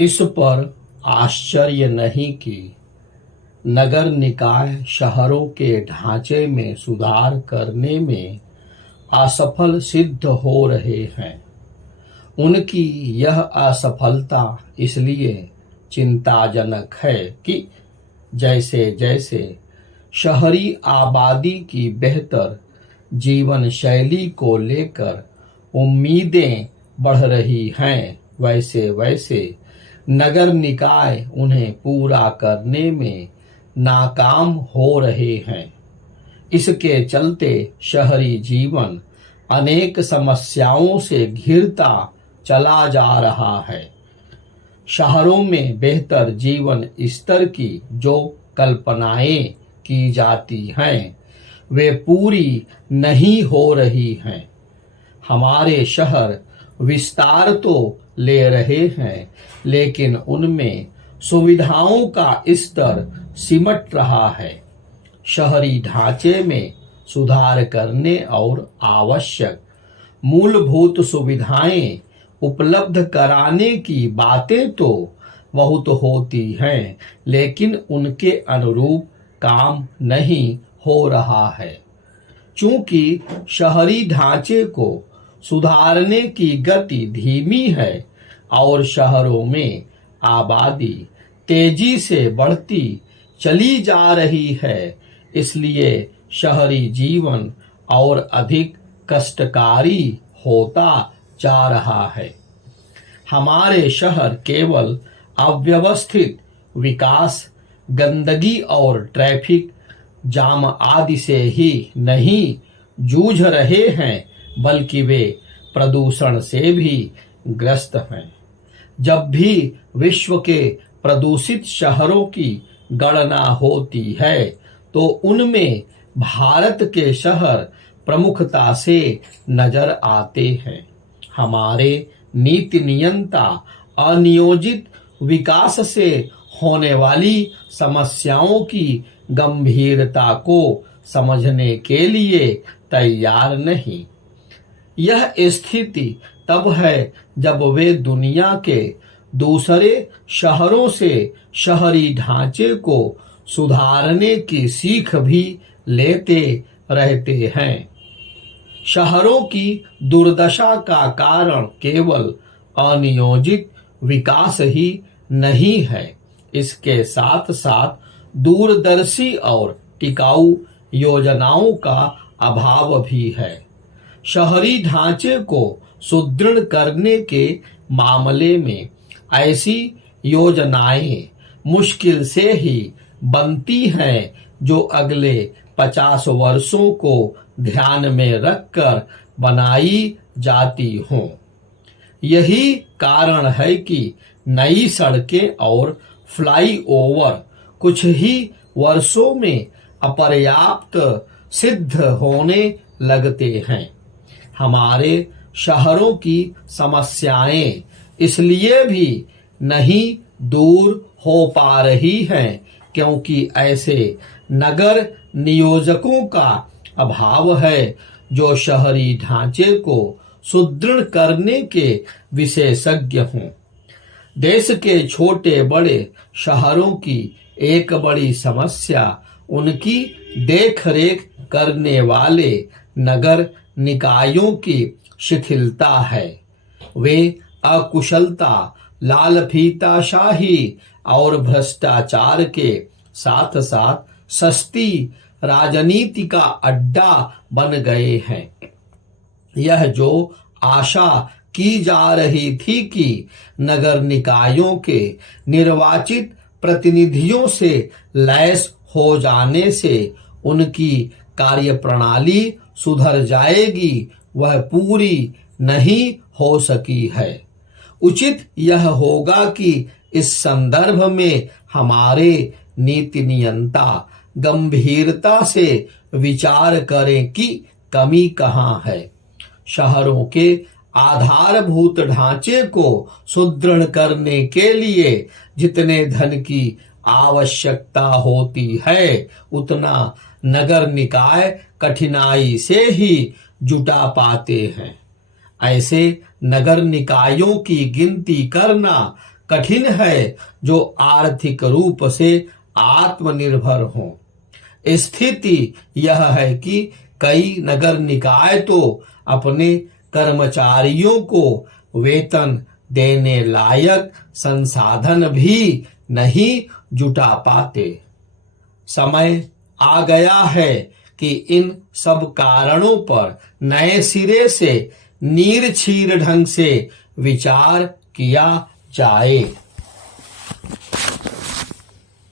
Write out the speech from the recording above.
इस पर आश्चर्य नहीं कि नगर निकाय शहरों के ढांचे में सुधार करने में असफल सिद्ध हो रहे हैं। उनकी यह असफलता इसलिए चिंताजनक है कि जैसे जैसे शहरी आबादी की बेहतर जीवन शैली को लेकर उम्मीदें बढ़ रही हैं, वैसे वैसे नगर निकाय उन्हें पूरा करने में नाकाम हो रहे हैं। इसके चलते शहरी जीवन अनेक समस्याओं से घिरता चला जा रहा है। शहरों में बेहतर जीवन स्तर की जो कल्पनाएं की जाती हैं, वे पूरी नहीं हो रही हैं। हमारे शहर विस्तार तो ले रहे हैं, लेकिन उनमें सुविधाओं का स्तर सिमट रहा है। शहरी ढांचे में सुधार करने और आवश्यक मूलभूत सुविधाएं उपलब्ध कराने की बातें तो बहुत होती हैं, लेकिन उनके अनुरूप काम नहीं हो रहा है। चूंकि शहरी ढांचे को सुधारने की गति धीमी है और शहरों में आबादी तेजी से बढ़ती चली जा रही है, इसलिए शहरी जीवन और अधिक कष्टकारी होता जा रहा है। हमारे शहर केवल अव्यवस्थित विकास, गंदगी और ट्रैफिक जाम आदि से ही नहीं जूझ रहे हैं, बल्कि वे प्रदूषण से भी ग्रस्त हैं। जब भी विश्व के प्रदूषित शहरों की गणना होती है, तो उनमें भारत के शहर प्रमुखता से नजर आते हैं। हमारे नीति नियंता अनियोजित विकास से होने वाली समस्याओं की गंभीरता को समझने के लिए तैयार नहीं। यह स्थिति तब है जब वे दुनिया के दूसरे शहरों से शहरी ढांचे को सुधारने की सीख भी लेते रहते हैं। शहरों की दुर्दशा का कारण केवल अनियोजित विकास ही नहीं है, इसके साथ साथ दूरदर्शी और टिकाऊ योजनाओं का अभाव भी है। शहरी ढांचे को सुदृढ़ करने के मामले में ऐसी योजनाएं मुश्किल से ही बनती हैं जो अगले 50 वर्षों को ध्यान में रखकर बनाई जाती हों। यही कारण है कि नई सड़कें और फ्लाईओवर कुछ ही वर्षों में अपर्याप्त सिद्ध होने लगते हैं। हमारे शहरों की समस्याएं इसलिए भी नहीं दूर हो पा रही हैं क्योंकि ऐसे नगर नियोजकों का अभाव है जो शहरी ढांचे को सुदृढ़ करने के विशेषज्ञ हों। देश के छोटे बड़े शहरों की एक बड़ी समस्या उनकी देखरेख करने वाले नगर निकायों की शिथिलता है। वे अकुशलता, लाल फीताशाही और भ्रष्टाचार के साथ साथ सस्ती राजनीति का अड्डा बन गए हैं। यह जो आशा की जा रही थी कि नगर निकायों के निर्वाचित प्रतिनिधियों से लैस हो जाने से उनकी कार्यप्रणाली सुधर जाएगी, वह पूरी नहीं हो सकी है। उचित यह होगा कि इस संदर्भ में हमारे नीति नियंता गंभीरता से विचार करें कि कमी कहाँ है। शहरों के आधारभूत ढांचे को सुदृढ़ करने के लिए जितने धन की आवश्यकता होती है, उतना नगर निकाय कठिनाई से ही जुटा पाते हैं। ऐसे नगर निकायों की गिनती करना कठिन है जो आर्थिक रूप से आत्मनिर्भर हों। स्थिति यह है कि कई नगर निकाय तो अपने कर्मचारियों को वेतन देने लायक संसाधन भी नहीं जुटा पाते। समय आ गया है कि इन सब कारणों पर नए सिरे से नीरछीर ढंग से विचार किया जाए।